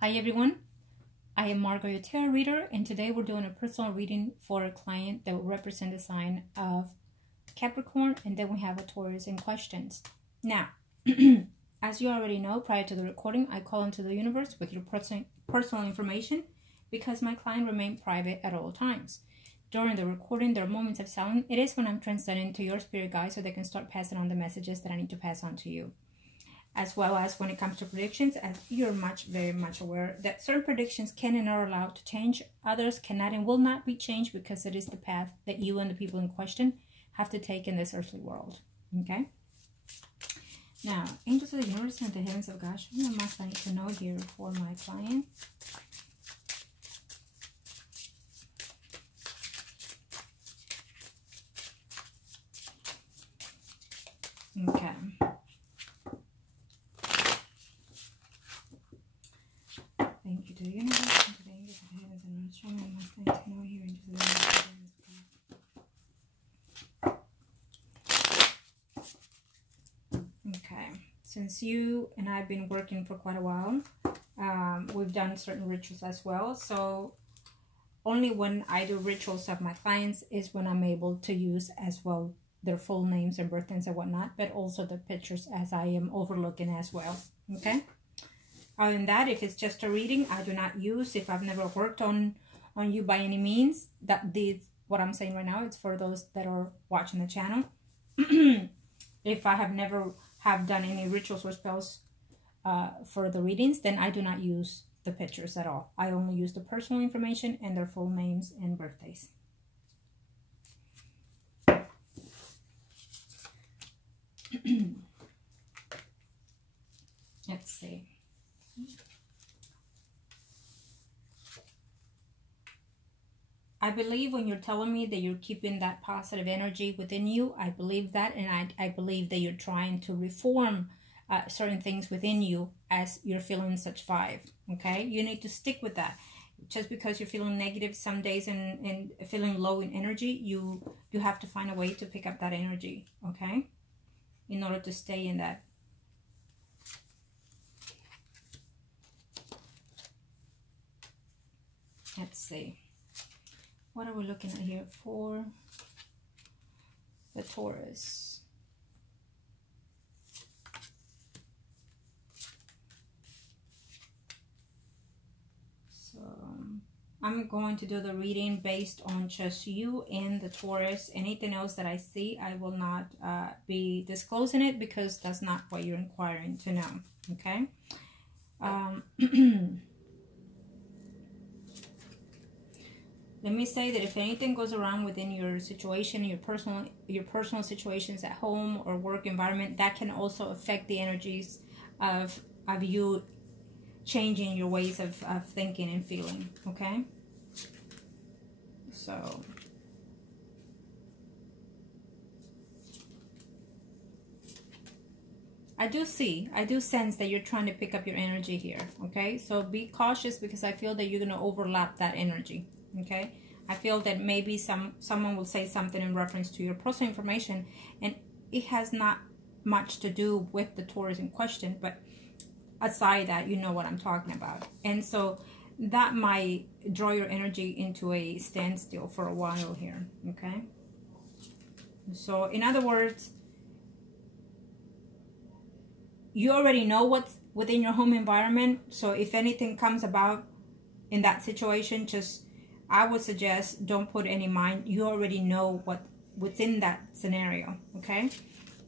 Hi everyone, I am Margourtarotreader, and today we're doing a personal reading for a client that will represent the sign of Capricorn, and then we have a Taurus in questions. Now, as you already know, prior to the recording, I call into the universe with your personal information because my client remained private at all times. During the recording, there are moments of silence. It is when I'm translating to your spirit guide so they can start passing on the messages that I need to pass on to you. As well as when it comes to predictions, as you're very much aware that certain predictions can and are allowed to change, others cannot and will not be changed because it is the path that you and the people in question have to take in this earthly world. Okay? Now, angels of the universe and the heavens of God, what must I need to know here for my client? Okay. Thank you to the universe and to the angels of the heavens and earth. Show me what must I need to know here into the universe. Okay. Since you and I have been working for quite a while, we've done certain rituals as well. So only when I do rituals of my clients is when I'm able to use as well their full names and birthdays and whatnot, but also the pictures as I am overlooking as well. Okay. Other than that, if it's just a reading, I do not use. If I've never worked on you by any means, what I'm saying right now, it's for those that are watching the channel. If I have never done any rituals or spells for the readings, then I do not use the pictures at all. I only use the personal information and their full names and birthdays. Let's see. I believe when you're telling me that you're keeping that positive energy within you, I believe that, and I believe that you're trying to reform certain things within you as you're feeling such vibe. Okay, you need to stick with that. Just because you're feeling negative some days and feeling low in energy, you have to find a way to pick up that energy. Okay, in order to stay in that. Let's see. What are we looking at here for the Taurus? So I'm going to do the reading based on just you and the Taurus. Anything else that I see, I will not be disclosing it because that's not what you're inquiring to know. Okay. Let me say that if anything goes around within your situation, your personal situations at home or work environment, that can also affect the energies of you changing your ways of thinking and feeling. Okay, so I do sense that you're trying to pick up your energy here. Okay, so be cautious because I feel that you're going to overlap that energy. Okay, I feel that maybe someone will say something in reference to your personal information, and it has not much to do with the Taurus in question, but aside that, you know what I'm talking about. And so that might draw your energy into a standstill for a while here. Okay, so in other words, you already know what's within your home environment. So if anything comes about in that situation, I would suggest don't put any mind. You already know what's in that scenario, okay?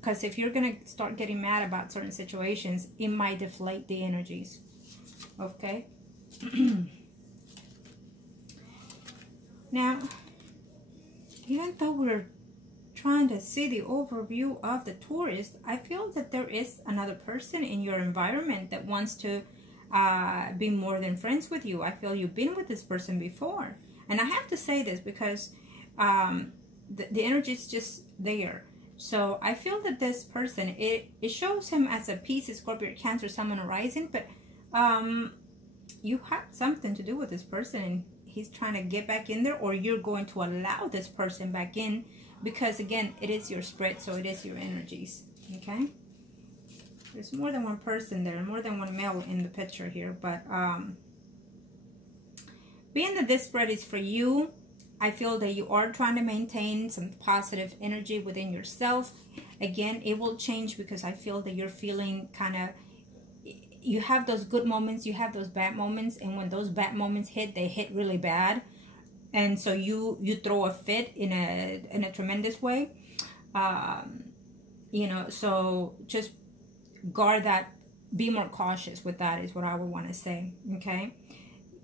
Because if you're going to start getting mad about certain situations, it might deflate the energies, okay? Now, even though we're trying to see the overview of the Taurus, I feel that there is another person in your environment that wants to be more than friends with you. I feel you've been with this person before. And I have to say this because the energy is just there. So I feel that this person, it shows him as a Pisces, Scorpio, Cancer, someone arising, but you have something to do with this person and he's trying to get back in there, or you're going to allow this person back in because, again, it is your spread, so it is your energies, okay? There's more than one person there, more than one male in the picture here. But being that this spread is for you, I feel that you are trying to maintain some positive energy within yourself. Again, it will change because I feel that you're feeling kind of, you have those good moments, you have those bad moments, and when those bad moments hit, they hit really bad. And so you throw a fit in a tremendous way. You know, so just guard that, be more cautious with that is what I would want to say, okay?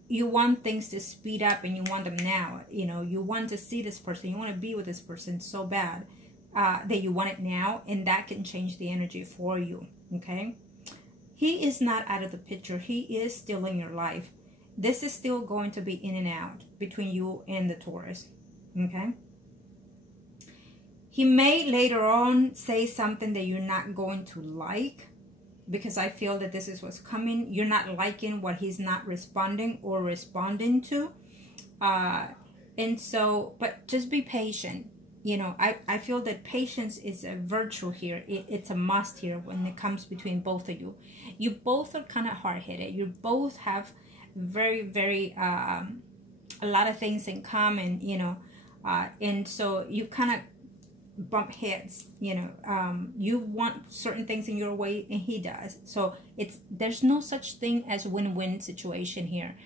You want things to speed up and you want them now. You know, you want to see this person, you want to be with this person so bad that you want it now, and that can change the energy for you, okay? He is not out of the picture. He is still in your life. This is still going to be in and out between you and the Taurus, okay? He may later on say something that you're not going to like, because I feel that this is what's coming. You're not liking what he's not responding or responding to. And so, but just be patient. You know, I feel that patience is a virtue here. It's a must here when it comes between both of you. You both are kind of hard-headed. You both have very, very, a lot of things in common, you know. And so you kind of bump heads, you know. You want certain things in your way and he does. So there's no such thing as win-win situation here.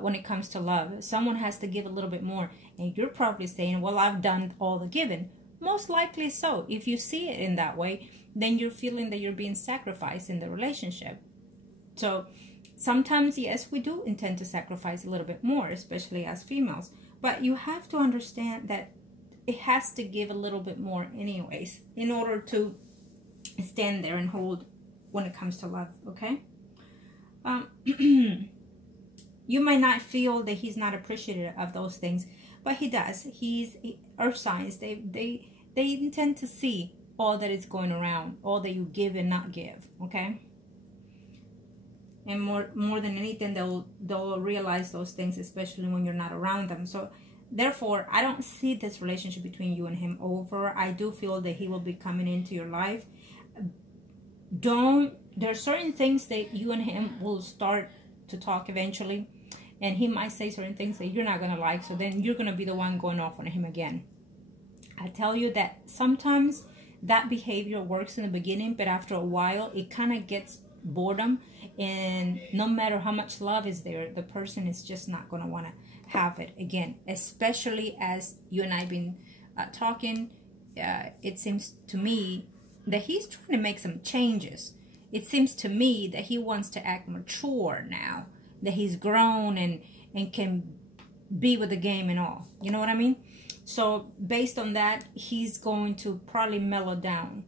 When it comes to love, someone has to give a little bit more, and you're probably saying, well, I've done all the giving. Most likely so. If you see it in that way, then you're feeling that you're being sacrificed in the relationship. So sometimes, yes, we do intend to sacrifice a little bit more, especially as females, but you have to understand that it has to give a little bit more anyways in order to stand there and hold when it comes to love, okay? You might not feel that he's not appreciative of those things, but he does. Earth signs, they intend to see all that is going around, all that you give and not give, okay? And more than anything, they'll realize those things, especially when you're not around them. So therefore, I don't see this relationship between you and him over. I do feel that he will be coming into your life. There are certain things that you and him will start to talk eventually, and he might say certain things that you're not going to like, so then you're going to be the one going off on him again. I tell you that sometimes that behavior works in the beginning, but after a while it kind of gets boredom, and no matter how much love is there, the person is just not going to want to have it again. Especially as you and I have been talking, it seems to me that he's trying to make some changes. It seems to me that he wants to act mature now, that he's grown and can be with the game and all. You know what I mean? So based on that, he's going to probably mellow down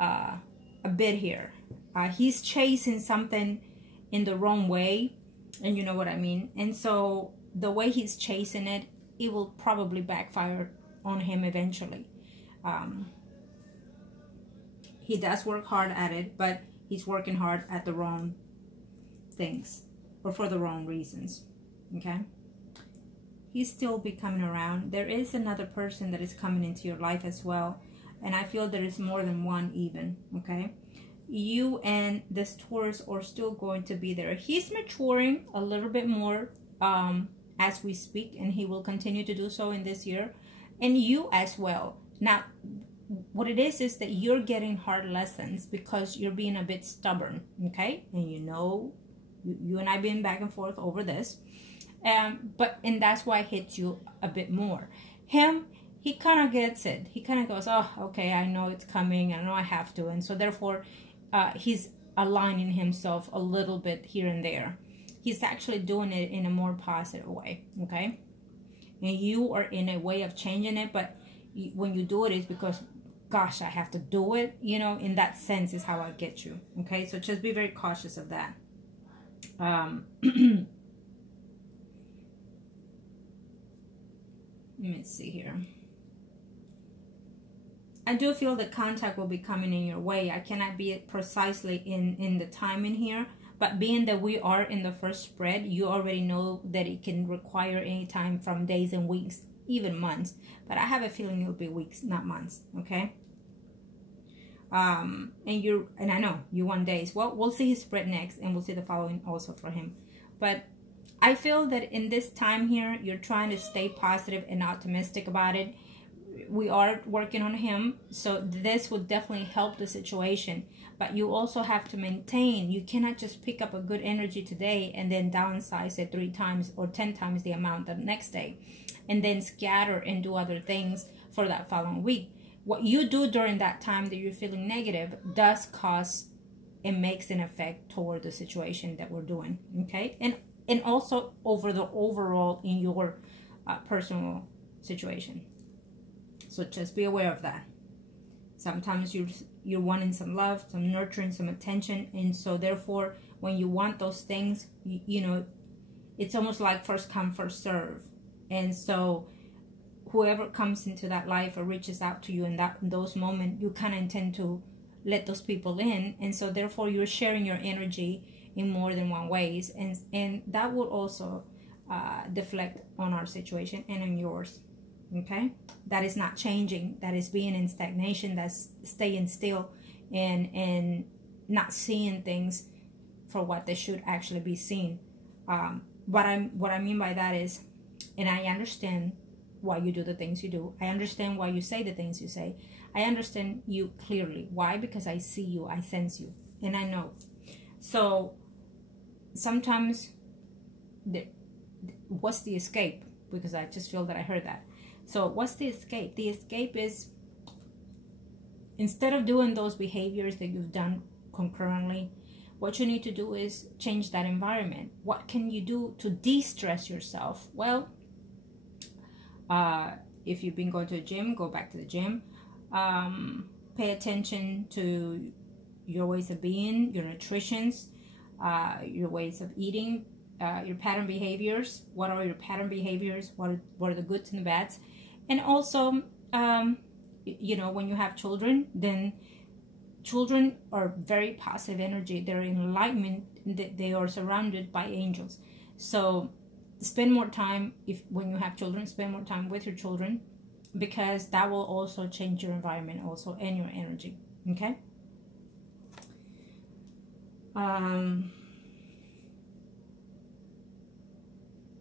a bit here. He's chasing something in the wrong way, and you know what I mean. And so the way he's chasing it, it will probably backfire on him eventually. He does work hard at it, but he's working hard at the wrong things or for the wrong reasons, okay? He's still be coming around. There is another person that is coming into your life as well, and I feel there is more than one even, okay? You and this Taurus are still going to be there. He's maturing a little bit more as we speak, and he will continue to do so in this year, and you as well. Now, what it is that you're getting hard lessons because you're being a bit stubborn, okay? And you know, you and I been back and forth over this, and that's why it hits you a bit more. Him, he kind of gets it. He kind of goes, oh, okay, I know it's coming. I know I have to. And so therefore, he's aligning himself a little bit here and there. He's actually doing it in a more positive way, okay? And you are in a way of changing it, but when you do it, it's because, gosh, I have to do it, you know, in that sense is how I get you, okay? So just be very cautious of that. Let me see here. I do feel the contact will be coming in your way. I cannot be precisely in the timing here, but being that we are in the first spread, you already know that it can require any time from days and weeks, even months. But I have a feeling it'll be weeks, not months, okay? And I know you want days. Well, we'll see his spread next, and we'll see the following also for him. But I feel that in this time here, you're trying to stay positive and optimistic about it. We are working on him, so this will definitely help the situation. But you also have to maintain. You cannot just pick up a good energy today and then downsize it 3 times or 10 times the amount the next day, and then scatter and do other things for that following week. What you do during that time that you're feeling negative does cause and makes an effect toward the situation that we're doing, okay? And also over the overall in your personal situation. So just be aware of that. Sometimes you're wanting some love, some nurturing, some attention, and so therefore when you want those things, you know, it's almost like first come, first serve. And so whoever comes into that life or reaches out to you in those moments, you kind of intend to let those people in, and so therefore you're sharing your energy in more than one ways, and that will also deflect on our situation and on yours. Okay, that is not changing. That is being in stagnation. That's staying still and not seeing things for what they should actually be seen. What I mean by that is, and I understand why you do the things you do. I understand why you say the things you say. I understand you clearly. Why? Because I see you, I sense you, and I know. So sometimes, what's the escape? Because I just feel that I heard that. So what's the escape? The escape is, instead of doing those behaviors that you've done concurrently, what you need to do is change that environment. What can you do to de-stress yourself? Well, if you've been going to the gym, go back to the gym. Pay attention to your ways of being, your nutritions, your ways of eating, your pattern behaviors. What are your pattern behaviors? What are the goods and the bads? And also, you know, when you have children, then children are very positive energy. They're in enlightenment. They are surrounded by angels. So spend more time, when you have children, spend more time with your children, because that will also change your environment also and your energy. Okay.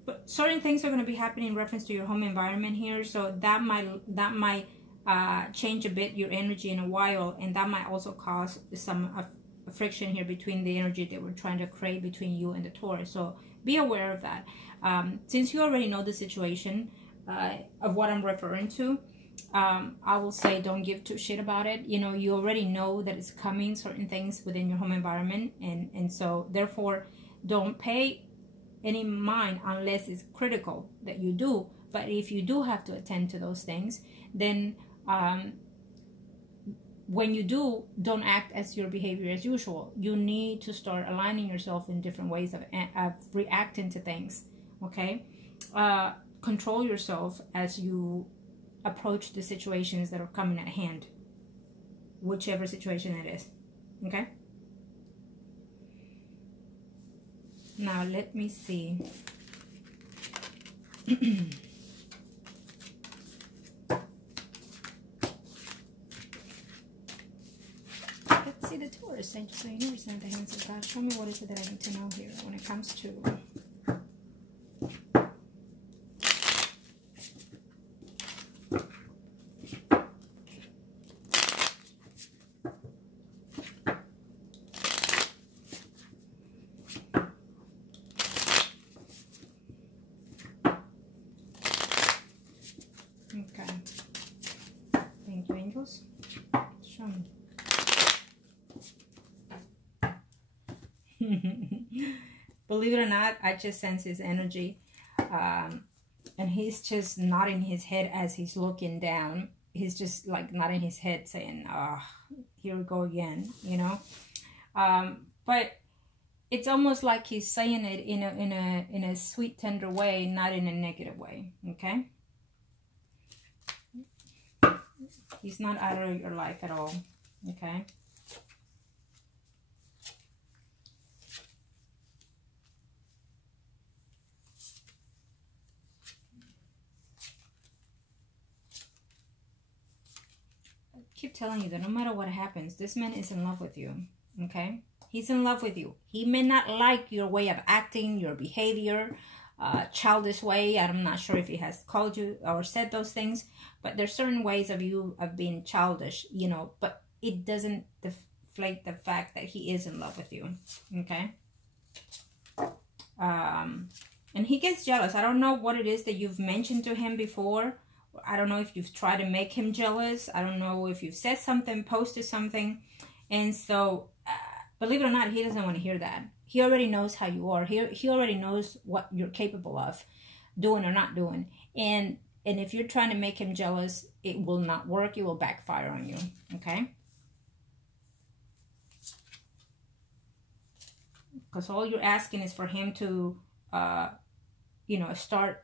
But certain things are going to be happening in reference to your home environment here, so that might change a bit your energy in a while, and that might also cause some friction here between the energy that we're trying to create between you and the Taurus. So be aware of that. Since you already know the situation of what I'm referring to, I will say don't give two shit about it. You know, you already know that it's coming, certain things within your home environment, and so therefore don't pay any mind unless it's critical that you do. But if you do have to attend to those things, then when you do, don't act as your behavior as usual. You need to start aligning yourself in different ways of reacting to things. Okay, control yourself as you approach the situations that are coming at hand, whichever situation it is. Okay. Now let me see. Let's see the Taurus. I just universe and the hands of God. Show me what is it that I need to know here when it comes to show me. Believe it or not, I just sense his energy, and he's just nodding his head as he's looking down. He's just like nodding his head saying, here we go again, you know. But it's almost like he's saying it in a sweet, tender way, not in a negative way. Okay. He's not out of your life at all. Okay. keep telling you that no matter what happens, this man is in love with you, okay? He's in love with you. He may not like your way of acting, your behavior, childish way. I'm not sure if he has called you or said those things, but there's certain ways of you of being childish, you know, but it doesn't deflate the fact that he is in love with you, okay? And he gets jealous. I don't know what it is that you've mentioned to him before. I don't know if you've tried to make him jealous. I don't know if you've said something, posted something. And so, believe it or not, he doesn't want to hear that. He already knows how you are. He already knows what you're capable of doing or not doing. And if you're trying to make him jealous, it will not work. It will backfire on you, okay? Because all you're asking is for him to, you know, start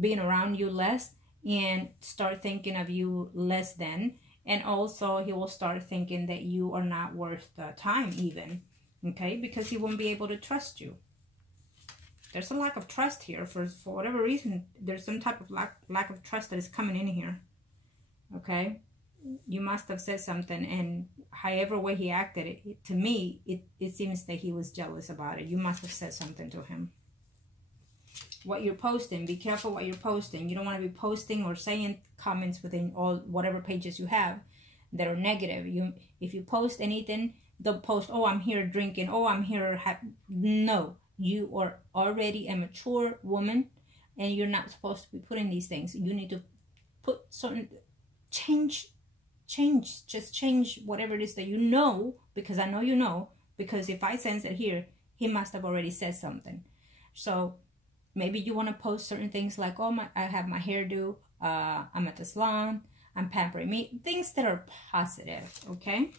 being around you less and start thinking of you less than. And also he will start thinking that you are not worth the time even, okay? Because he won't be able to trust you. There's a lack of trust here. For whatever reason, there's some type of lack of trust that is coming in here, okay? You must have said something, and however way he acted, to me, it seems that he was jealous about it. You must have said something to him. What you're posting, be careful what you're posting. You don't want to be posting or saying comments within all whatever pages you have that are negative. If you post anything, don't post, oh, I'm here drinking, oh, I'm here. No, you are already a mature woman, and you're not supposed to be putting these things. You need to put certain, just change whatever it is that you know, because I know you know, because if I sense it here, he must have already said something. So maybe you want to post certain things like, oh, I have my hairdo, I'm at the salon, I'm pampering me, things that are positive, okay?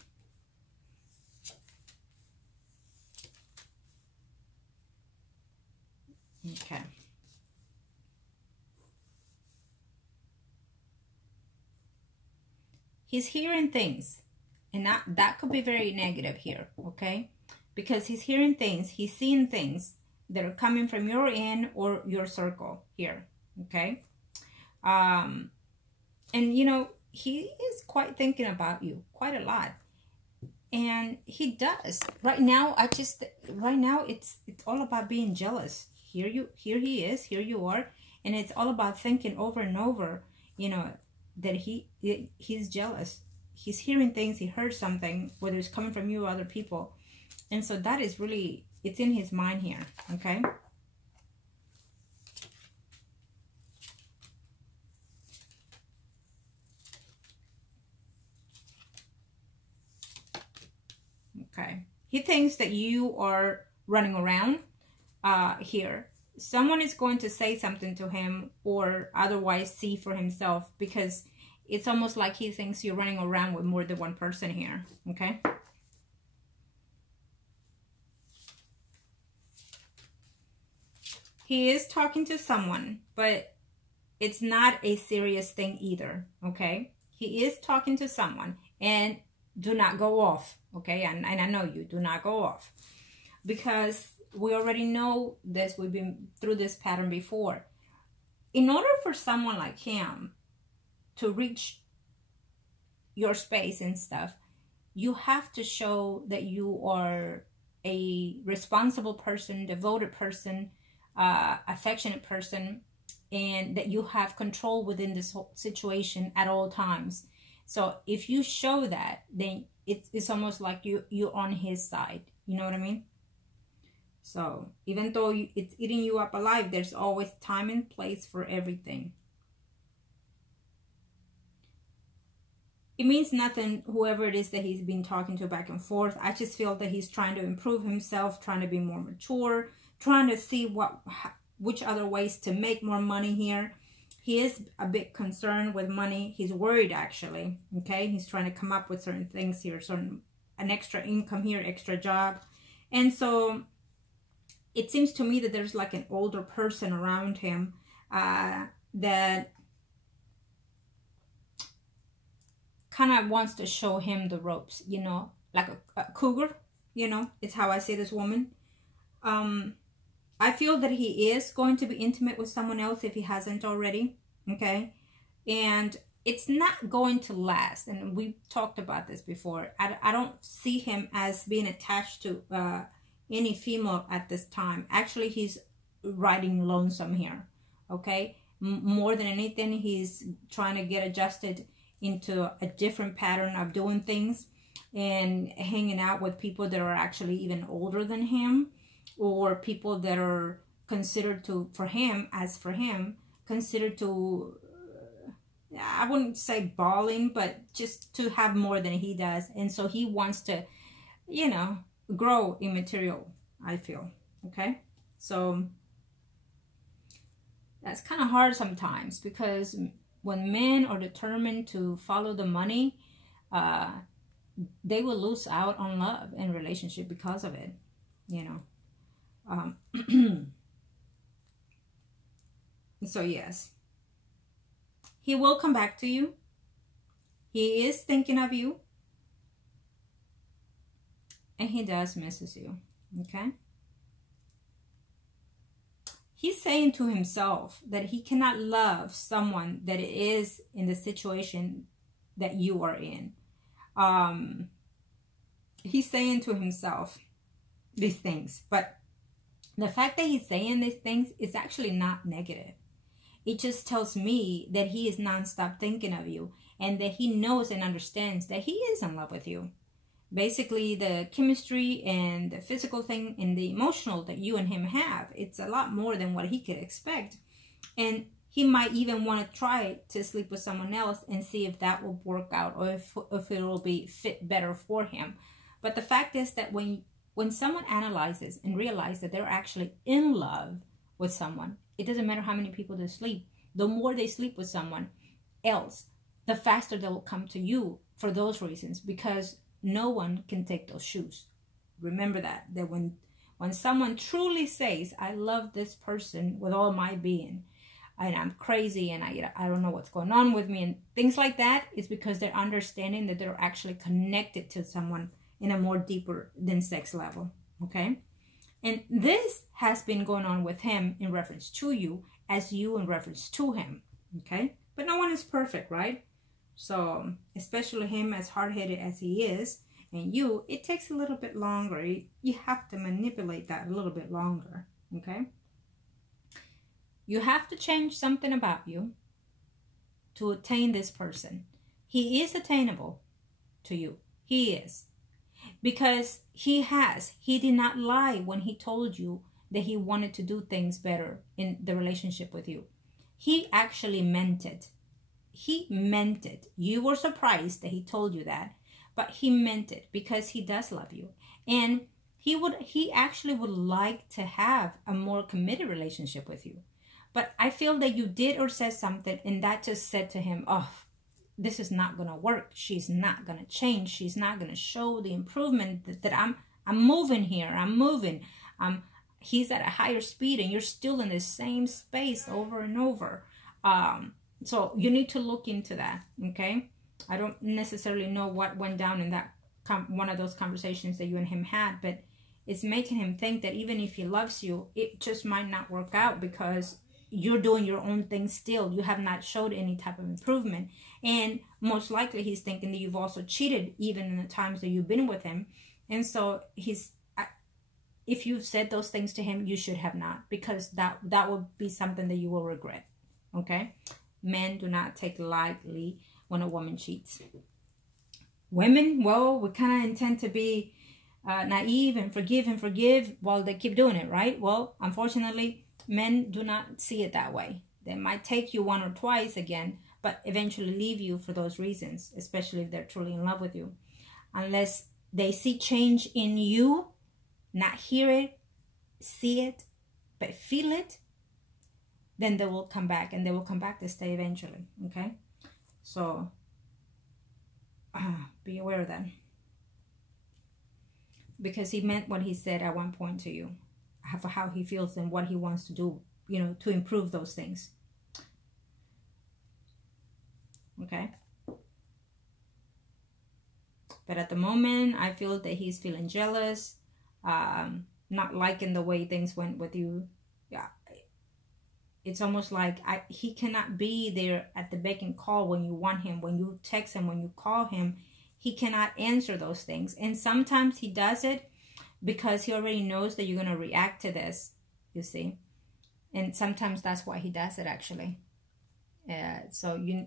Okay. He's hearing things, and that could be very negative here, okay? Because he's hearing things, he's seeing things that are coming from your end or your circle here, okay? And, you know, he is quite thinking about you quite a lot. And he does. Right now, right now, it's all about being jealous. Here he is, here you are. And it's all about thinking over and over, you know, that he's jealous. He's hearing things, he heard something, whether it's coming from you or other people. And so that is really, it's in his mind here, okay? Okay. He thinks that you are running around here. Someone is going to say something to him or otherwise see for himself, because it's almost like he thinks you're running around with more than one person here, okay? He is talking to someone, but it's not a serious thing either, okay? He is talking to someone, and do not go off, okay? And I know you, do not go off. Because we already know this, we've been through this pattern before. In order for someone like him to reach your space and stuff, you have to show that you are a responsible person, devoted person, affectionate person, and that you have control within this whole situation at all times. So if you show that, then it's almost like you're on his side. You know what I mean? So even though it's eating you up alive, there's always time and place for everything. It means nothing, whoever it is that he's been talking to back and forth. I just feel that he's trying to improve himself, trying to be more mature, trying to see which other ways to make more money here. He is a bit concerned with money. He's worried, actually, okay? He's trying to come up with certain things here, an extra income here, extra job. And so it seems to me that there's like an older person around him that kind of wants to show him the ropes, you know, like a cougar, you know, it's how I see this woman. I feel that he is going to be intimate with someone else if he hasn't already, okay? And it's not going to last. And we've talked about this before. I don't see him as being attached to any female at this time. Actually, he's riding lonesome here, okay? More than anything, he's trying to get adjusted into a different pattern of doing things and hanging out with people that are actually even older than him, or people that are considered to, for him, considered to, I wouldn't say balling, but just to have more than he does. And so he wants to, you know, grow in material, I feel, okay? So that's kind of hard sometimes, because when men are determined to follow the money, they will lose out on love and relationship because of it, you know. So yes, he will come back to you. He is thinking of you, and he does misses you, okay? He's saying to himself that he cannot love someone that is in the situation that you are in. He's saying to himself these things, but the fact that he's saying these things is actually not negative. It just tells me that he is nonstop thinking of you, and that he knows and understands that he is in love with you. Basically, the chemistry and the physical thing and the emotional that you and him have, it's a lot more than what he could expect. And he might even want to try to sleep with someone else and see if that will work out, or if it will be fit better for him. But the fact is that when someone analyzes and realizes that they're actually in love with someone, it doesn't matter how many people they sleep. The more they sleep with someone else, the faster they'll come to you for those reasons, because no one can take those shoes. Remember that when someone truly says, I love this person with all my being, and I'm crazy, and I don't know what's going on with me, and things like that, is because they're understanding that they're actually connected to someone in a more deeper than sex level, okay? And this has been going on with him in reference to you, as you in reference to him, okay? But no one is perfect, right? So, especially him, as hard-headed as he is, and you, it takes a little bit longer. You have to manipulate that a little bit longer, okay? You have to change something about you to attain this person. He is attainable to you. He is. Because he did not lie when he told you that he wanted to do things better in the relationship with you. He actually meant it. He meant it. You were surprised that he told you that, but he meant it because he does love you. And he actually would like to have a more committed relationship with you. But I feel that you did or said something, and that just said to him, oh, this is not going to work. She's not going to change. She's not going to show the improvement that I'm moving here. I'm moving. He's at a higher speed, and you're still in the same space over and over. So you need to look into that, okay? I don't necessarily know what went down in that one of those conversations that you and him had, but it's making him think that even if he loves you, it just might not work out because you're doing your own thing still. You have not showed any type of improvement. And most likely he's thinking that you've also cheated even in the times that you've been with him. And so if you've said those things to him, you should have not, because that will be something that you will regret, okay? Men do not take lightly when a woman cheats. Women, well, we kind of intend to be naive and forgive while they keep doing it, right? Well, unfortunately, men do not see it that way. They might take you one or twice again, but eventually leave you for those reasons, especially if they're truly in love with you. Unless they see change in you, not hear it, see it, but feel it, then they will come back, and they will come back to stay eventually, okay? So, be aware of that. Because he meant what he said at one point to you, for how he feels and what he wants to do, you know, to improve those things. Okay? But at the moment, I feel that he's feeling jealous, not liking the way things went with you. Yeah. it's almost like he cannot be there at the beck and call when you want him, when you text him, when you call him. He cannot answer those things. And sometimes he does it because he already knows that you're going to react to this, you see. And sometimes that's why he does it, actually. So you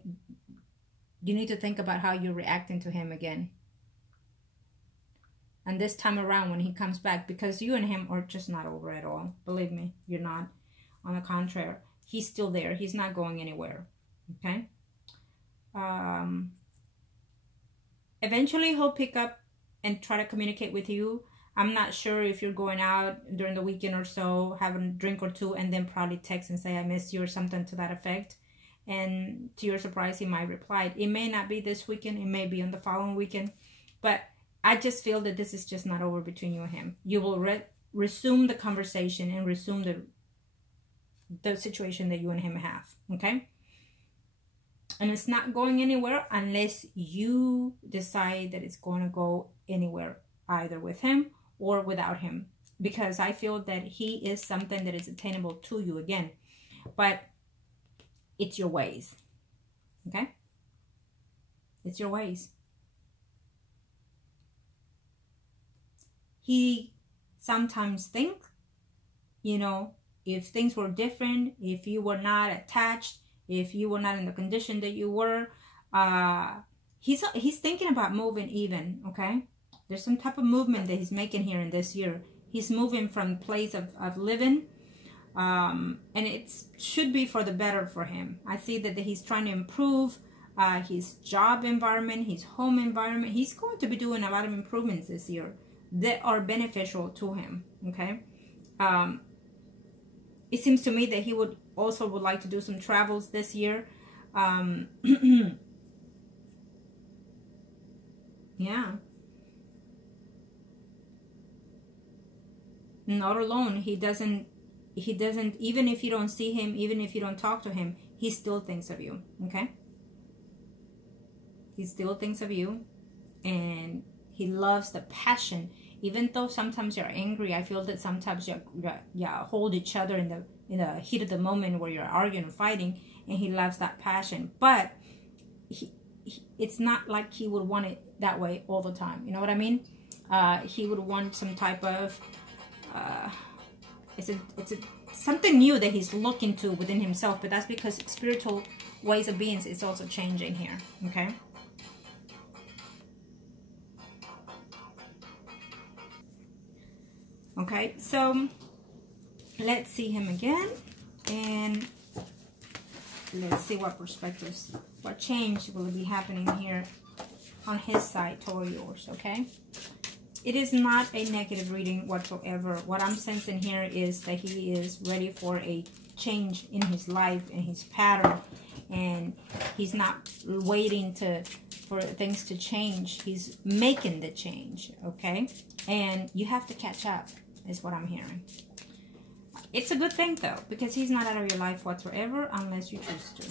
need to think about how you're reacting to him again. And this time around when he comes back, because you and him are just not over at all. Believe me, you're not. On the contrary, he's still there. He's not going anywhere. Okay? Eventually, he'll pick up and try to communicate with you. I'm not sure if you're going out during the weekend or so, having a drink or two, and then probably text and say, I miss you, or something to that effect. And to your surprise, he might reply. It may not be this weekend. It may be on the following weekend. But I just feel that this is just not over between you and him. You will resume the conversation and resume the situation that you and him have. Okay? And it's not going anywhere unless you decide that it's going to go anywhere, either with him or without him. Because I feel that he is something that is attainable to you again. But it's your ways. Okay? It's your ways. He sometimes thinks, you know, if things were different, if you were not attached, if you were not in the condition that you were, he's thinking about moving even, okay? There's some type of movement that he's making here in this year. He's moving from place of living, and it should be for the better for him. I see that he's trying to improve his job environment, his home environment. He's going to be doing a lot of improvements this year that are beneficial to him, okay? It seems to me that he would like to do some travels this year. Yeah. Not alone. He doesn't, even if you don't see him, even if you don't talk to him, he still thinks of you, okay? He still thinks of you, and he loves the passion. Even though sometimes you're angry, I feel that sometimes you hold each other in the heat of the moment where you're arguing and fighting, and he loves that passion. But it's not like he would want it that way all the time. You know what I mean? He would want some type of it's something new that he's looking to within himself. But that's because spiritual ways of beings is also changing here. Okay. Okay, so let's see him again, and let's see what perspectives, what change will be happening here on his side toward yours, okay? It is not a negative reading whatsoever. What I'm sensing here is that he is ready for a change in his life and his pattern, and he's not waiting for things to change. He's making the change, okay? And you have to catch up, is what I'm hearing. It's a good thing, though, because he's not out of your life whatsoever unless you choose to.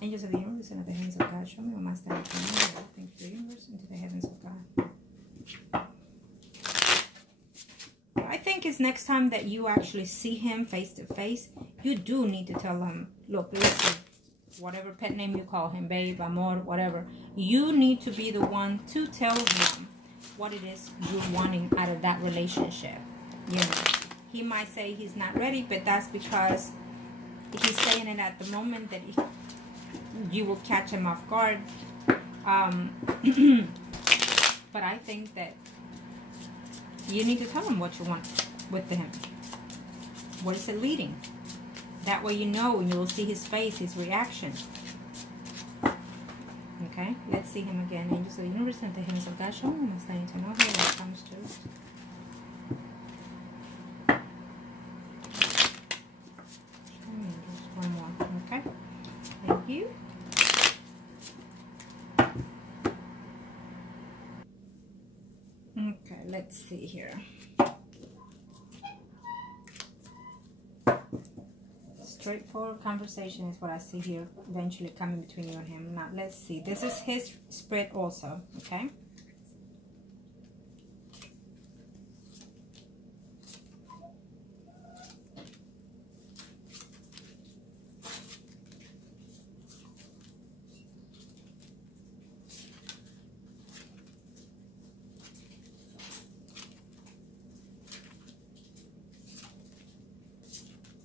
Angels of the universe and of the hands of God, show me what must I do. Thank you, universe, into the heavens of God. I think it's next time that you actually see him face to face, you do need to tell him, look, listen, whatever pet name you call him, babe, amor, whatever, you need to be the one to tell him what it is you're wanting out of that relationship. You know, he might say he's not ready, but that's because he's saying it at the moment that you will catch him off guard. But I think that you need to tell him what you want with him. What is it leading? That way you know, and you will see his face, his reaction. Okay, let's see him again. Angels of the universe and the hands of God, show me what's lying to know here when it comes to. Show me just one more. Okay, thank you. Okay, let's see here. Straightforward conversation is what I see here eventually coming between you and him. Now, let's see. This is his spread also, okay?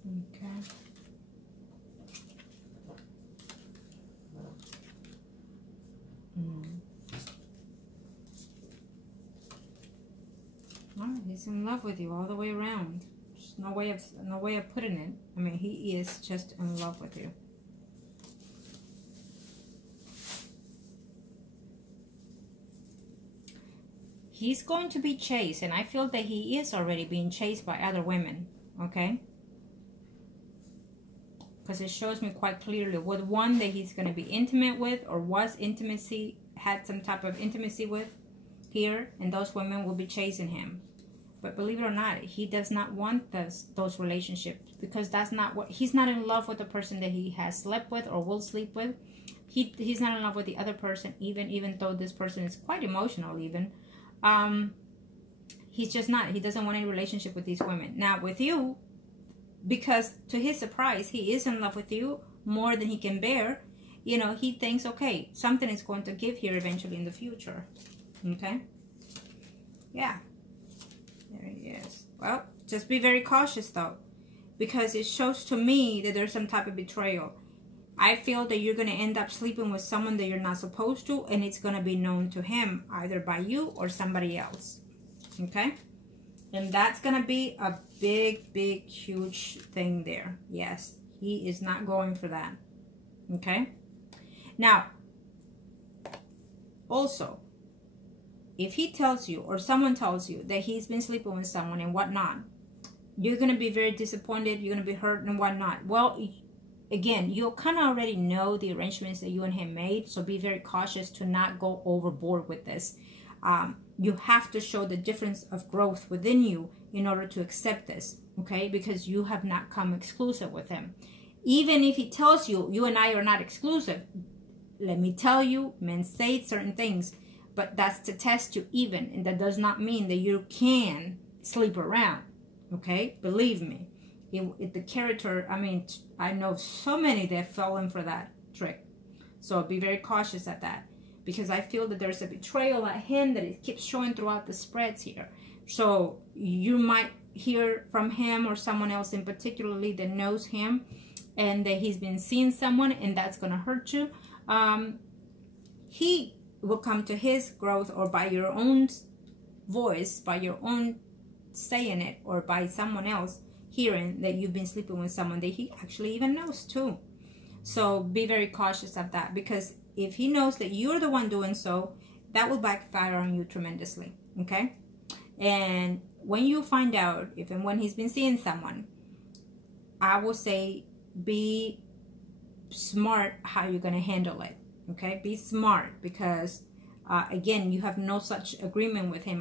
Okay. Oh, he's in love with you all the way around. There's no way of putting it. I mean, he is just in love with you. He's going to be chased, and I feel that he is already being chased by other women, okay? Because it shows me quite clearly with one that he's going to be intimate with, or had some type of intimacy with here, and those women will be chasing him. But believe it or not, he does not want those relationships, because that's not what, he's not in love with the person that he has slept with or will sleep with. He's not in love with the other person, even though this person is quite emotional even. He's just not. He doesn't want any relationship with these women. Now with you, because to his surprise, he is in love with you more than he can bear. You know, he thinks, okay, something is going to give here eventually in the future. Okay? Yeah. There he is. Well, just be very cautious though, because it shows to me that there's some type of betrayal. I feel that you're going to end up sleeping with someone that you're not supposed to, and it's going to be known to him, either by you or somebody else. Okay? And that's going to be a big, big, huge thing there. Yes, he is not going for that. Okay? Now, also, if he tells you, or someone tells you, that he's been sleeping with someone and whatnot, you're going to be very disappointed, you're going to be hurt and whatnot. Well, again, you'll kind of already know the arrangements that you and him made, so be very cautious to not go overboard with this. You have to show the difference of growth within you in order to accept this, okay? Because you have not come exclusive with him. Even if he tells you, you and I are not exclusive, let me tell you, men say certain things, but that's to test you even, and that does not mean that you can sleep around, okay? Believe me. The character, I mean, I know so many that fell in for that trick. So be very cautious at that, because I feel that there's a betrayal at him that it keeps showing throughout the spreads here. So you might hear from him or someone else in particularly that knows him, and that he's been seeing someone, and that's going to hurt you. He will come to his growth, or by your own voice, by your own saying it, or by someone else hearing that you've been sleeping with someone that he actually even knows too. So be very cautious of that, because if he knows that you're the one doing so, that will backfire on you tremendously, okay? And when you find out if and when he's been seeing someone, I will say be smart how you're going to handle it, okay? Be smart, because again, you have no such agreement with him.